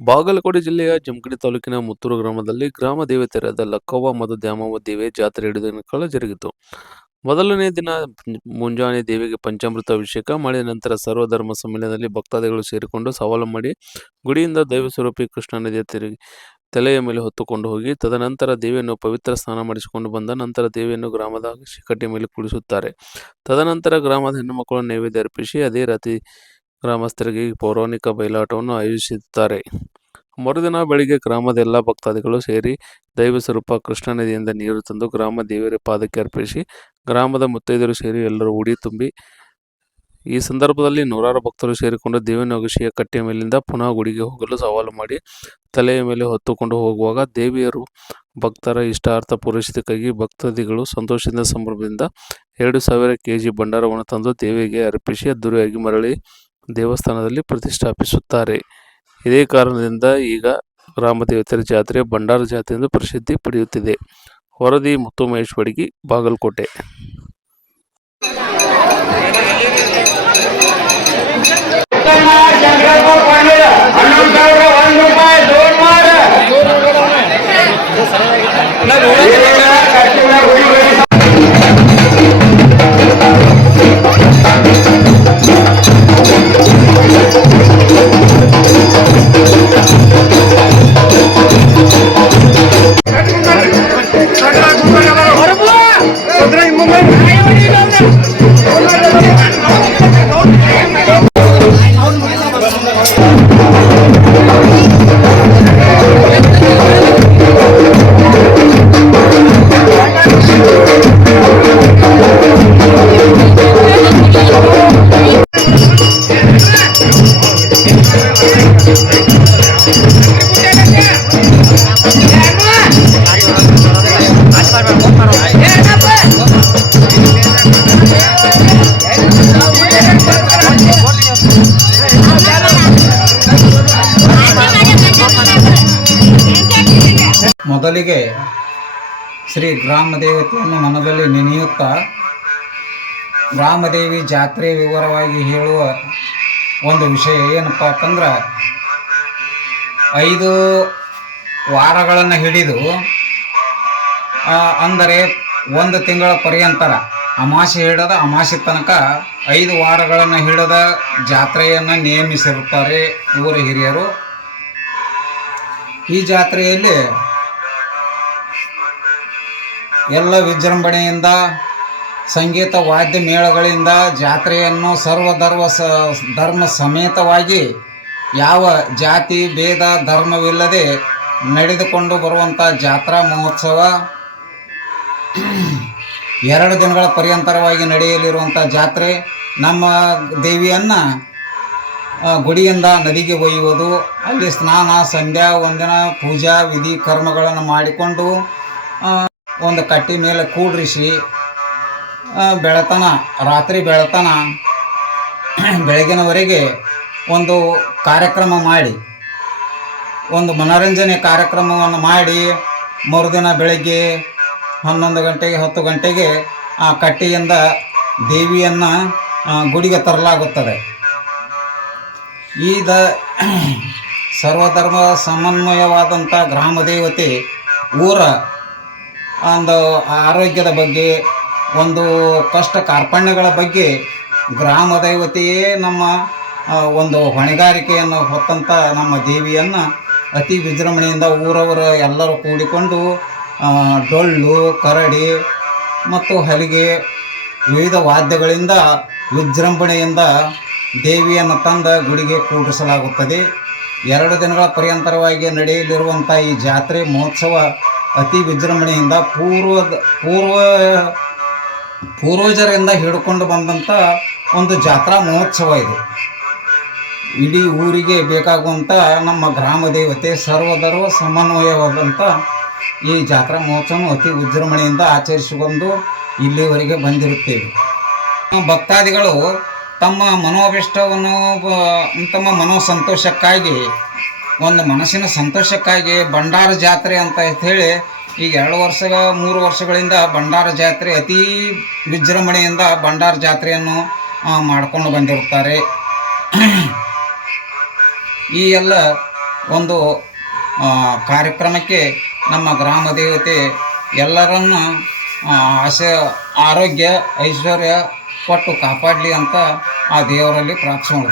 ಬಾಗಲಕೋಟೆ ಜಿಲ್ಲೆಯ ಜಮಖಂಡಿ ತಾಲೂಕಿನ ಮುತ್ತೂರು ಗ್ರಾಮದಲ್ಲಿ ಗ್ರಾಮ ದೇವತೆಯಾದ ಲಕ್ಕವ್ವ ಮತ್ತು ದ್ಯಾಮವ್ವ ದೇವಿಯ ಜಾತ್ರೆ ಎರಡು ದಿನಗಳ ಜರುಗಿತು. ಮೊದಲನೇ ದಿನ ಮುಂಜಾನೆ ದೇವಿಗೆ ಪಂಚಾಮೃತ ಅಭಿಷೇಕ ಮಾಡಿದ ನಂತರ ಸರ್ವಧರ್ಮ ಸಮ್ಮೇಳನದಲ್ಲಿ ಭಕ್ತಾದಿಗಳು ಸೇರಿಕೊಂಡು ಸವಾಲು ಮಾಡಿ ಗುಡಿಯಿಂದ ದೈವ ಸ್ವರೂಪಿ ಕೃಷ್ಣ ನದಿಯ ತೆರಿಗೆ ತಲೆಯ ಮೇಲೆ ಹೊತ್ತುಕೊಂಡು ಹೋಗಿ ತದನಂತರ ದೇವಿಯನ್ನು ಪವಿತ್ರ ಸ್ನಾನ ಮಾಡಿಸಿಕೊಂಡು ಬಂದ ನಂತರ ದೇವಿಯನ್ನು ಗ್ರಾಮದ ಶಿಖಟ್ಟಿ ಮೇಲೆ ಕುಳಿಸುತ್ತಾರೆ. ತದನಂತರ ಗ್ರಾಮದ ಹೆಣ್ಣುಮಕ್ಕಳು ನೈವೇದ್ಯ ಅರ್ಪಿಸಿ ಅದೇ ರಾತ್ರಿ ಗ್ರಾಮಸ್ಥರಿಗೆ ಪೌರಾಣಿಕ ಬಯಲಾಟವನ್ನು ಆಯೋಜಿಸುತ್ತಾರೆ. ಮರುದಿನ ಬೆಳಿಗ್ಗೆ ಗ್ರಾಮದ ಎಲ್ಲ ಭಕ್ತಾದಿಗಳು ಸೇರಿ ದೈವ ಸ್ವರೂಪ ಕೃಷ್ಣ ನದಿಯಿಂದ ನೀರು ತಂದು ಗ್ರಾಮ ದೇವರ ಪಾದಕ್ಕೆ ಅರ್ಪಿಸಿ ಗ್ರಾಮದ ಮುತ್ತೈದರು ಸೇರಿ ಎಲ್ಲರೂ ಉಡಿ ತುಂಬಿ ಈ ಸಂದರ್ಭದಲ್ಲಿ ನೂರಾರು ಭಕ್ತರು ಸೇರಿಕೊಂಡು ದೇವಿನ ಅಗಶಿಯ ಕಟ್ಟೆಯ ಮೇಲಿಂದ ಪುನಃ ಗುಡಿಗೆ ಹೋಗಲು ಸವಾಲು ಮಾಡಿ ತಲೆಯ ಮೇಲೆ ಹೊತ್ತುಕೊಂಡು ಹೋಗುವಾಗ ದೇವಿಯರು ಭಕ್ತರ ಇಷ್ಟಾರ್ಥ ಪೂರೈಸಿದಕ್ಕಾಗಿ ಭಕ್ತಾದಿಗಳು ಸಂತೋಷದಿಂದ ಸಂಭ್ರಮದಿಂದ ಎರಡು ಸಾವಿರ ಕೆ ಜಿ ಭಂಡಾರವನ್ನು ತಂದು ದೇವಿಗೆ ಅರ್ಪಿಸಿ ಅದ್ದೂರಿಯಾಗಿ ಮರಳಿ ದೇವಸ್ಥಾನದಲ್ಲಿ ಪ್ರತಿಷ್ಠಾಪಿಸುತ್ತಾರೆ. ಇದೇ ಕಾರಣದಿಂದ ಈಗ ಗ್ರಾಮದೇವತೆಯ ಜಾತ್ರೆ ಭಂಡಾರ ಜಾತ್ರೆ ಎಂದು ಪ್ರಸಿದ್ಧಿ ಪಡೆಯುತ್ತಿದೆ. ವರದಿ ಮುತ್ತು ಮಹೇಶ್ ಬಡಗಿ ಬಾಗಲಕೋಟೆ ಮೊದಲಿಗೆ ಶ್ರೀ ಗ್ರಾಮ ದೇವತೆಯನ್ನು ಮನದಲ್ಲಿ ನೆನೆಯುತ್ತಾ ಗ್ರಾಮದೇವಿ ಜಾತ್ರೆ ವಿವರವಾಗಿ ಹೇಳುವ ಒಂದು ವಿಷಯ ಏನಪ್ಪ ಅಂತಂದ್ರೆ ಐದು ವಾರಗಳನ್ನು ಹಿಡಿದು ಅಂದರೆ ಒಂದು ತಿಂಗಳ ಪರ್ಯಂತರ ಅಮಾಸೆ ಹಿಡದ ಅಮಾಸೆ ತನಕ ಐದು ವಾರಗಳನ್ನು ಹಿಡದ ಜಾತ್ರೆಯನ್ನು ನೇಮಿಸಿರುತ್ತಾರೆ ಇವರು ಹಿರಿಯರು. ಈ ಜಾತ್ರೆಯಲ್ಲಿ ಎಲ್ಲ ವಿಜೃಂಭಣೆಯಿಂದ, ಸಂಗೀತ ವಾದ್ಯ ಮೇಳಗಳಿಂದ ಜಾತ್ರೆಯನ್ನು ಸರ್ವಧರ್ಮ ಸ, ಧರ್ಮ ಸಮೇತವಾಗಿ ಯಾವ ಜಾತಿ, ಭೇದ, ಧರ್ಮವಿಲ್ಲದೆ ನಡೆದುಕೊಂಡು ಬರುವಂಥ ಜಾತ್ರಾ ಮಹೋತ್ಸವ ಎರಡು ದಿನಗಳ ಪರ್ಯಂತರವಾಗಿ ನಡೆಯಲಿರುವಂಥ ಜಾತ್ರೆ. ನಮ್ಮ ದೇವಿಯನ್ನು ಗುಡಿಯಿಂದ ನದಿಗೆ ಒಯ್ಯುವುದು. ಅಲ್ಲಿ ಸ್ನಾನ, ಸಂಧ್ಯಾ, ವಂದನ, ಪೂಜಾ, ವಿಧಿ, ಕರ್ಮಗಳನ್ನು ಮಾಡಿಕೊಂಡು ಒಂದು ಕಟ್ಟಿ ಮೇಲೆ ಕೂಡ್ರಿಸಿ ಬೆಳತನ, ರಾತ್ರಿ ಬೆಳತನ, ಬೆಳಗಿನವರೆಗೆ ಒಂದು ಕಾರ್ಯಕ್ರಮ ಮಾಡಿ, ಒಂದು ಮನೋರಂಜನೆ ಕಾರ್ಯಕ್ರಮವನ್ನು ಮಾಡಿ, ಮರುದಿನ ಬೆಳಗ್ಗೆ ಹನ್ನೊಂದು ಗಂಟೆಗೆ, ಹತ್ತು ಗಂಟೆಗೆ ಆ ಕಟ್ಟಿಯಿಂದ ದೇವಿಯನ್ನು ಗುಡಿಗೆ ತರಲಾಗುತ್ತದೆ. ಈಗ ಸರ್ವಧರ್ಮ ಸಮನ್ವಯವಾದಂಥ ಗ್ರಾಮ ದೇವತೆ ಊರ ಒಂದು ಆರೋಗ್ಯದ ಬಗ್ಗೆ, ಒಂದು ಕಷ್ಟ ಕಾರ್ಪಣ್ಯಗಳ ಬಗ್ಗೆ ಗ್ರಾಮ ದೇವತೆಯೇ ನಮ್ಮ ಒಂದು ಹೊಣೆಗಾರಿಕೆಯನ್ನು ಹೊತ್ತಂಥ ನಮ್ಮ ದೇವಿಯನ್ನು ಅತಿ ವಿಜೃಂಭಣೆಯಿಂದ ಊರವರು ಎಲ್ಲರೂ ಕೂಡಿಕೊಂಡು ಡೊಳ್ಳು, ಕರಡಿ ಮತ್ತು ಹಲಿಗೆ ವಿವಿಧ ವಾದ್ಯಗಳಿಂದ ವಿಜೃಂಭಣೆಯಿಂದ ದೇವಿಯನ್ನು ತಂದ ಗುಡಿಗೆ ಕೂಡಿಸಲಾಗುತ್ತದೆ. ಎರಡು ದಿನಗಳ ಪರ್ಯಂತರವಾಗಿ ನಡೆಯಲಿರುವಂಥ ಈ ಜಾತ್ರೆ, ಮಹೋತ್ಸವ ಅತಿ ವಿಜೃಂಭಣೆಯಿಂದ ಪೂರ್ವದ, ಪೂರ್ವ, ಪೂರ್ವಜರಿಂದ ಹಿಡ್ಕೊಂಡು ಬಂದಂಥ ಒಂದು ಜಾತ್ರಾ ಮಹೋತ್ಸವ ಇದು. ಇಡೀ ಊರಿಗೆ ಬೇಕಾಗುವಂಥ ನಮ್ಮ ಗ್ರಾಮ ದೇವತೆ ಸರ್ವಧರ್ಮ ಸಮನ್ವಯವಾದಂಥ ಈ ಜಾತ್ರಾ ಮಹೋತ್ಸವ ಅತಿ ವಿಜೃಂಭಣೆಯಿಂದ ಆಚರಿಸಿಕೊಂಡು ಇಲ್ಲಿವರೆಗೆ ಬಂದಿರುತ್ತೇವೆ. ಭಕ್ತಾದಿಗಳು ತಮ್ಮ ಮನೋಭಿಷ್ಟವನ್ನು ತಮ್ಮ ಮನೋ ಸಂತೋಷಕ್ಕಾಗಿ ಒಂದು ಮನಸ್ಸಿನ ಸಂತೋಷಕ್ಕಾಗಿ ಭಂಡಾರ ಜಾತ್ರೆ ಅಂತ ಹೇಳಿ ಈಗ ಎರಡು ವರ್ಷ ಮೂರು ವರ್ಷಗಳಿಂದ ಭಂಡಾರ ಜಾತ್ರೆ ಅತೀ ವಿಜೃಂಭಣೆಯಿಂದ ಭಂಡಾರ ಜಾತ್ರೆಯನ್ನು ಮಾಡಿಕೊಂಡು ಬಂದಿರುತ್ತಾರೆ. ಈ ಎಲ್ಲ ಒಂದು ಕಾರ್ಯಕ್ರಮಕ್ಕೆ ನಮ್ಮ ಗ್ರಾಮ ದೇವತೆ ಎಲ್ಲರನ್ನು ಆಸೆ ಆರೋಗ್ಯ, ಐಶ್ವರ್ಯ, ಕೊಟ್ಟು ಕಾಪಾಡಲಿ ಅಂತ ಆ ದೇವರಲ್ಲಿ ಪ್ರಾರ್ಥಿಸೋಣ